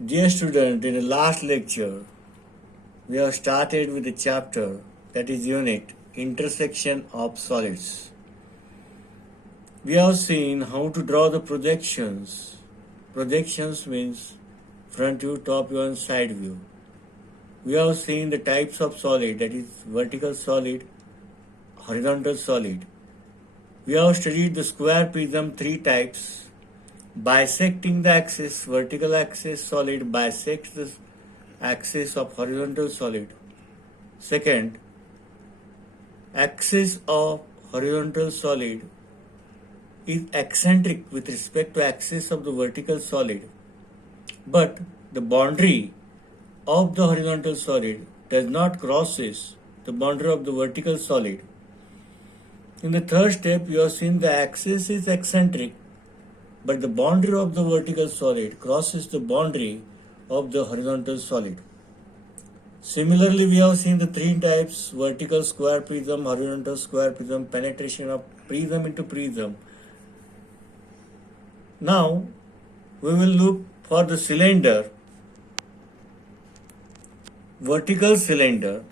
Dear student, in the last lecture, we have started with the chapter that is unit intersection of solids. We have seen how to draw the projections. Projections means front view, top view and side view. We have seen the types of solid, that is vertical solid, horizontal solid. We have studied the square prism, three types. Bisecting the axis, vertical axis solid bisects the axis of horizontal solid. Second, axis of horizontal solid is eccentric with respect to axis of the vertical solid, but the boundary of the horizontal solid does not crosses the boundary of the vertical solid. In the third step, you have seen the axis is eccentric, but the boundary of the vertical solid crosses the boundary of the horizontal solid. Similarly, we have seen the three types: vertical square prism, horizontal square prism, penetration of prism into prism. Now, we will look for the cylinder, vertical cylinder.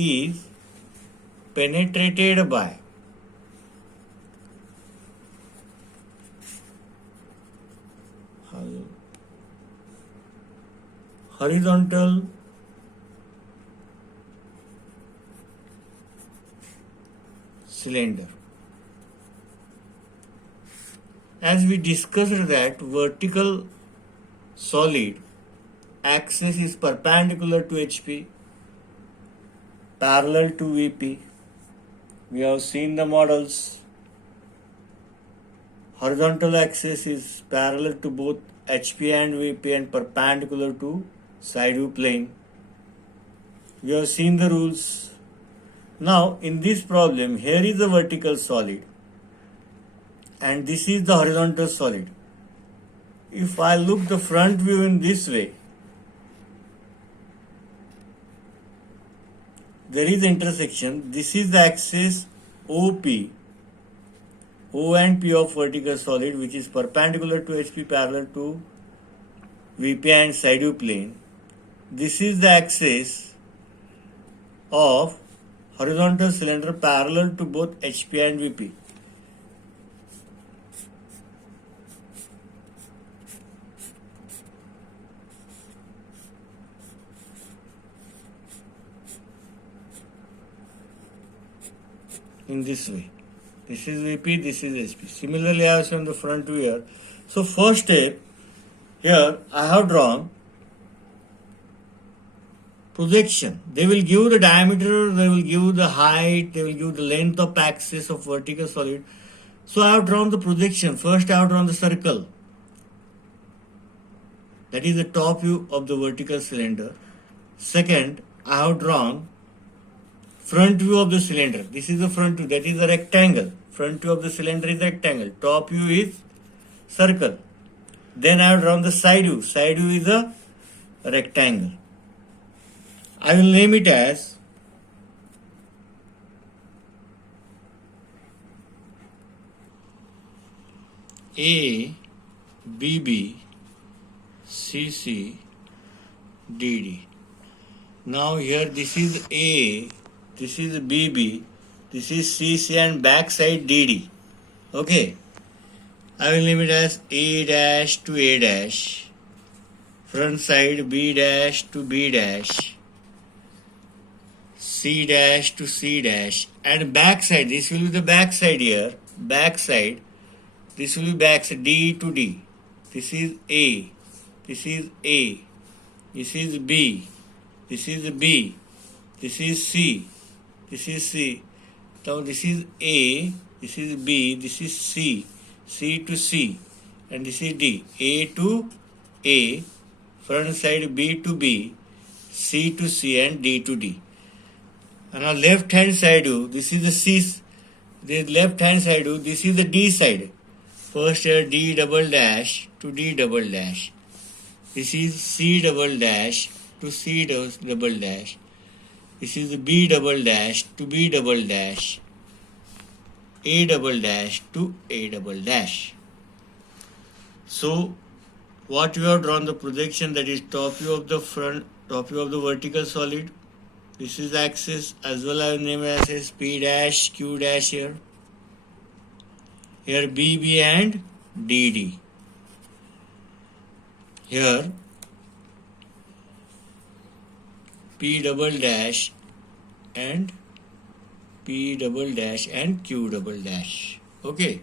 Is penetrated by horizontal cylinder. As we discussed that vertical solid axis is perpendicular to HP, parallel to VP. We have seen the models. Horizontal axis is parallel to both HP and VP and perpendicular to side view plane. We have seen the rules. Now in this problem, here is the vertical solid and this is the horizontal solid. If I look the front view in this way, there is intersection. This is the axis OP, O and P of vertical solid, which is perpendicular to HP, parallel to VP and side view plane. This is the axis of horizontal cylinder parallel to both HP and VP. In this way. This is VP, this is HP. Similarly, I have shown the front view here. So first step, here I have drawn projection. They will give the diameter, they will give the height, they will give the length of axis of vertical solid. So I have drawn the projection. First I have drawn the circle. That is the top view of the vertical cylinder. Second, I have drawn front view of the cylinder. This is the front view, that is a rectangle. Front view of the cylinder is a rectangle. Top view is circle. Then I have drawn the side view. Side view is a rectangle. I will name it as A, B, B, C, C, D, D. Now here this is A, this is BB, this is CC and back side DD. Okay. I will name it as A dash to A dash, front side B dash to B dash, C dash to C dash, and back side, this will be the back side here, back side, this will be back side D to D. This is A, this is A, this is B, this is B, this is C, this is C. Now this is A, this is B, this is C, C to C, and this is D. A to A, front side B to B, C to C and D to D. And on left hand side, this is the C, the left hand side, this is the D side. First here D double dash to D double dash. This is C double dash to C double dash. This is B double dash to B double dash. A double dash to A double dash. So what we have drawn the projection, that is top view of the front, top view of the vertical solid. This is the axis, as well as name as P dash, Q dash here. Here BB and DD. Here P double dash and P double dash and Q double dash. Okay.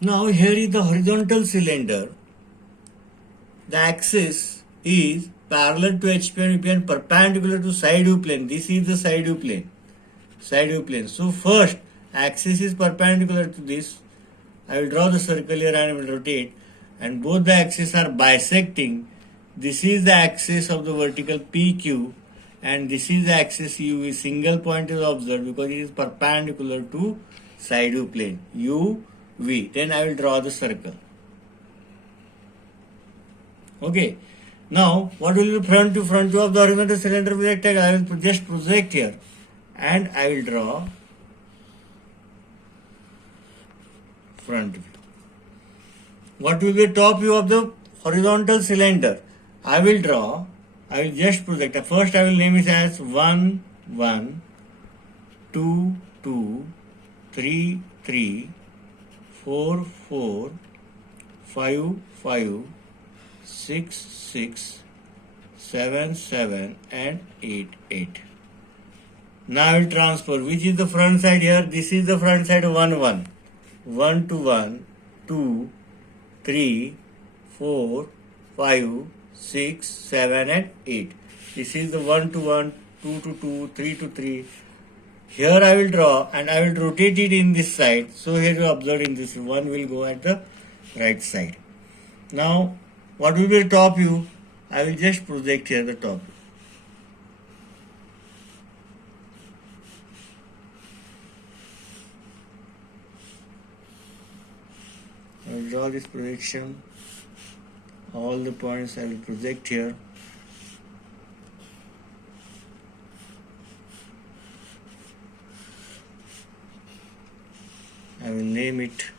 Now here is the horizontal cylinder. The axis is parallel to HP and VP and perpendicular to side view plane. This is the side view plane. Side view plane. So first axis is perpendicular to this. I will draw the circle here and I will rotate, and both the axes are bisecting. This is the axis of the vertical PQ and this is the axis UV. Single point is observed because it is perpendicular to side view plane UV. Then I will draw the circle. Okay. Now what will be front view? Front view of the horizontal cylinder rectangle. I will just project here and I will draw front view. What will be the top view of the horizontal cylinder? I will just project. First I will name it as 1, 1, 2, 2, 3, 3, 4, 4, 5, 5, 6, 6, 7, 7 and 8, 8. Now I will transfer. Which is the front side here? This is the front side 1, 1. 1 to 1, 2, 3, 4, 5, 6, 7 and 8. This is the 1 to 1, 2 to 2, 3 to 3. Here I will draw and I will rotate it in this side. So here you observe in this one will go at the right side. Now what will be the top view? I will just project here the top view. I will draw this projection. All the points I will project here. I will name it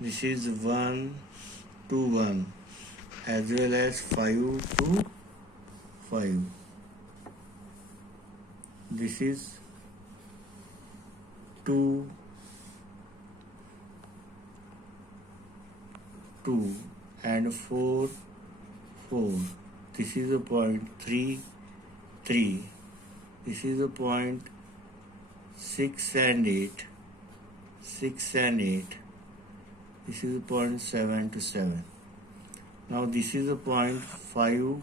this is 1 to 1 as well as 5 to 5. This is 2, 2 and 4, 4. This is the point 3, 3. This is the point 6 and 8, 6 and 8. This is the point 7 to 7. Now this is the point 5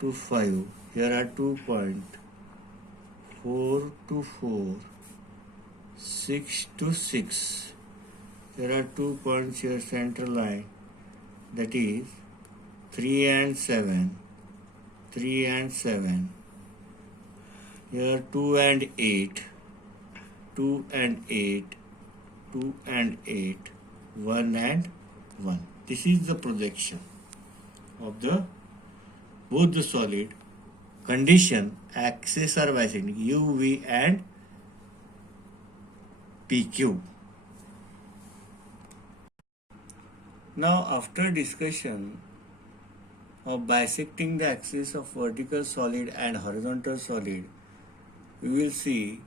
to 5. Here are 2 points. 4 to 4, 6 to 6. There are 2 points here, central line, that is 3 and 7, 3 and 7. Here 2 and 8, 2 and 8, 2 and 8, 1 and 1. This is the projection of the both the solid. Condition, axes are bisecting, UV and PQ. Now after discussion of bisecting the axis of vertical solid and horizontal solid, we will see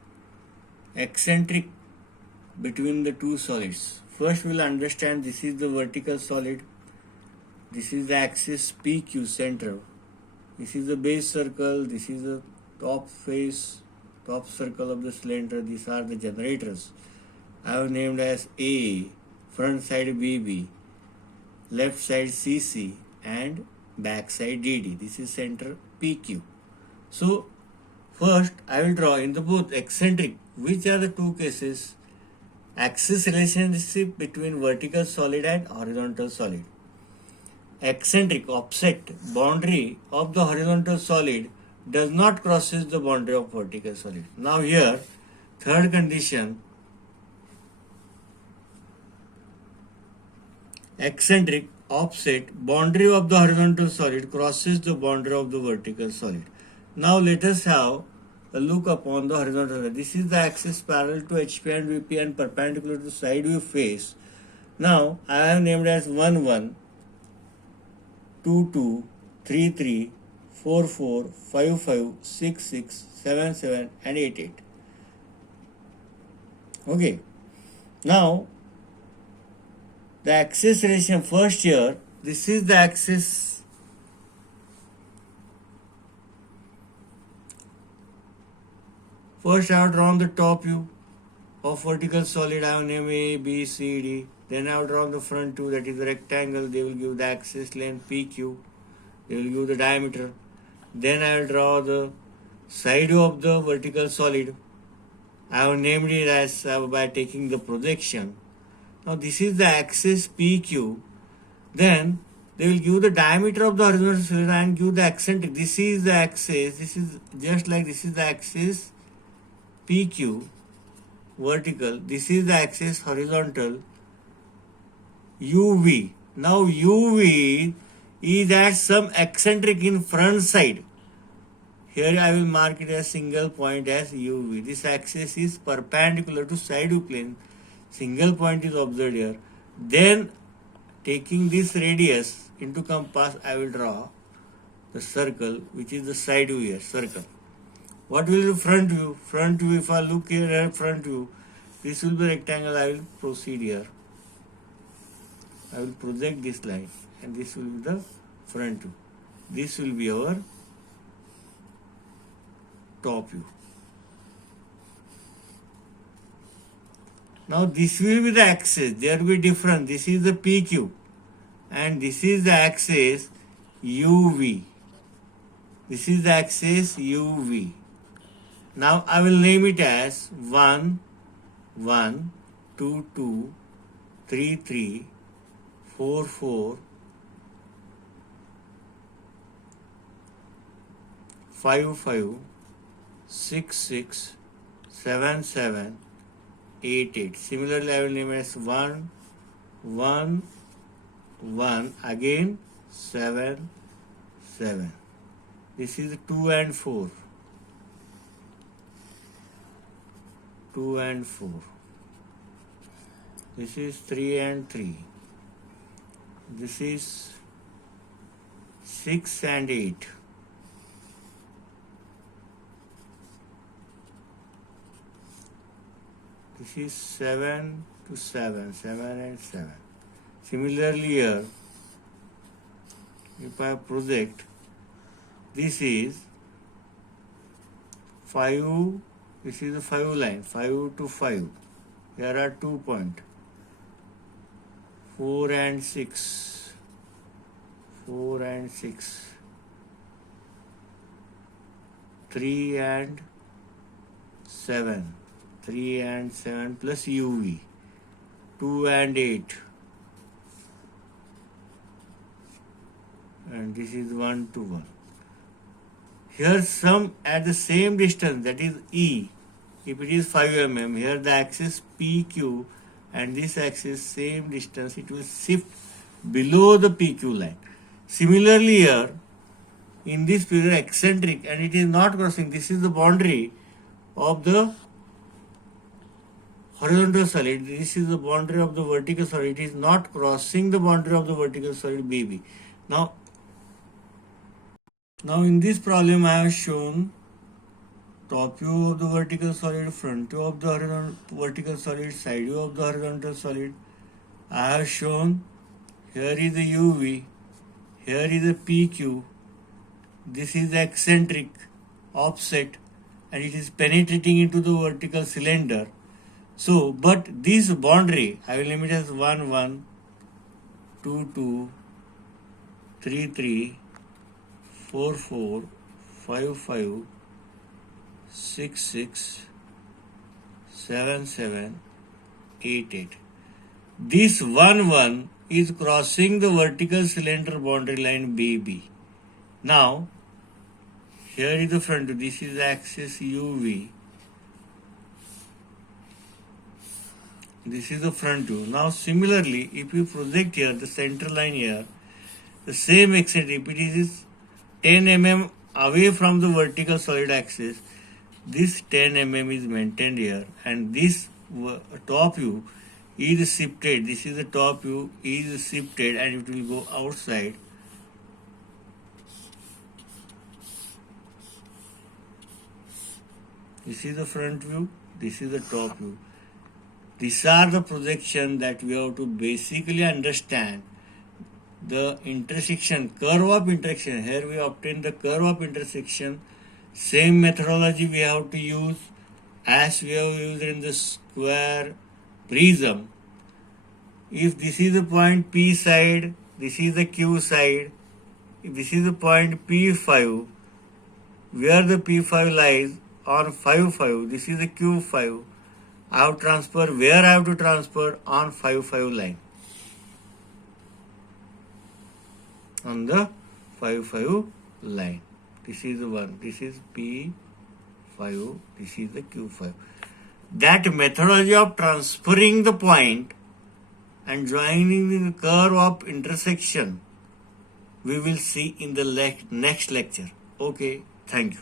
eccentric between the two solids. First we will understand this is the vertical solid, this is the axis PQ center. This is the base circle, this is the top face, top circle of the cylinder, these are the generators. I have named as A, front side BB, left side CC and back side DD. This is center PQ. So first I will draw in the both eccentric, which are the two cases, axis relationship between vertical solid and horizontal solid. Eccentric offset boundary of the horizontal solid does not crosses the boundary of vertical solid. Now here third condition, eccentric offset, boundary of the horizontal solid crosses the boundary of the vertical solid. Now let us have a look upon the horizontal solid. This is the axis parallel to HP and VP and perpendicular to side view face. Now I have named as 1 1, 2 2, 3 3, 4 4, 5 5, 6 6, 7 7 and 8 8. Okay. Now the axis relation first here, this is the axis. First I have drawn the top view of vertical solid. I have named A, B, C, D. Then I have drawn the front view, that is the rectangle. They will give the axis length PQ. They will give the diameter. Then I will draw the side view of the vertical solid. I have named it as by taking the projection. Now this is the axis PQ. Then they will give the diameter of the horizontal solid and give the eccentric. This is the axis. This is just like this is the axis PQ vertical. This is the axis horizontal UV. Now UV is at some eccentric in front side. Here I will mark it as single point as UV. This axis is perpendicular to side view plane. Single point is observed here. Then taking this radius into compass, I will draw the circle which is the side view here, circle. What will be the front view? Front view, if I look here at front view, this will be rectangle. I will proceed here. I will project this line and this will be the front view. This will be our top view. Now this will be the axis. There will be different. This is the PQ and this is the axis UV. This is the axis UV. Now I will name it as 1 1, 2 2, 3 3, 4 4, 5 5, 6 6, 7 7, 8 8. Similarly, I will name as 1 1 1, again 7 7. This is 2 and 4. 2 and 4. This is 3 and 3. This is 6 and 8. This is 7 to 7, 7 and 7. Similarly here, if I project, this is 5, this is the 5 line, 5 to 5. Here are 2 points, 4 and 6, 4 and 6, 3 and 7, 3 and 7 plus UV, 2 and 8, and this is 1 to 1. Here some at the same distance, that is E. If it is 5 mm, here the axis PQ and this axis same distance, it will shift below the PQ line. Similarly here, in this period eccentric and it is not crossing, this is the boundary of the horizontal solid, this is the boundary of the vertical solid, it is not crossing the boundary of the vertical solid BB. Now in this problem I have shown top view of the vertical solid, front view of the vertical solid, side view of the horizontal solid. I have shown here is the UV, here is the PQ, this is the eccentric offset and it is penetrating into the vertical cylinder. So, but this boundary, I will name it as 1 1, 2 2, 3 3, 4 4, 5 5, 6 6, 7 7, 8 8. This 1 1 is crossing the vertical cylinder boundary line BB. Now, here is the front view. This is the axis UV. This is the front view. Now similarly, if you project here the center line here, the same extent, if it is 10 mm away from the vertical solid axis, this 10 mm is maintained here, and this top view is shifted. This is the top view is shifted, and it will go outside. This is the front view, this is the top view. These are the projections that we have to basically understand the intersection, curve of intersection. Here we obtain the curve of intersection. Same methodology we have to use as we have used in the square prism. If this is the point P side, this is the Q side. If this is the point P5, where the P5 lies on 5, this is the Q5. I have transfer where I have to transfer on 5 line. On the 5 line. This is the one. This is P5. This is the Q5. That methodology of transferring the point and joining the curve of intersection we will see in the next lecture. Okay, thank you.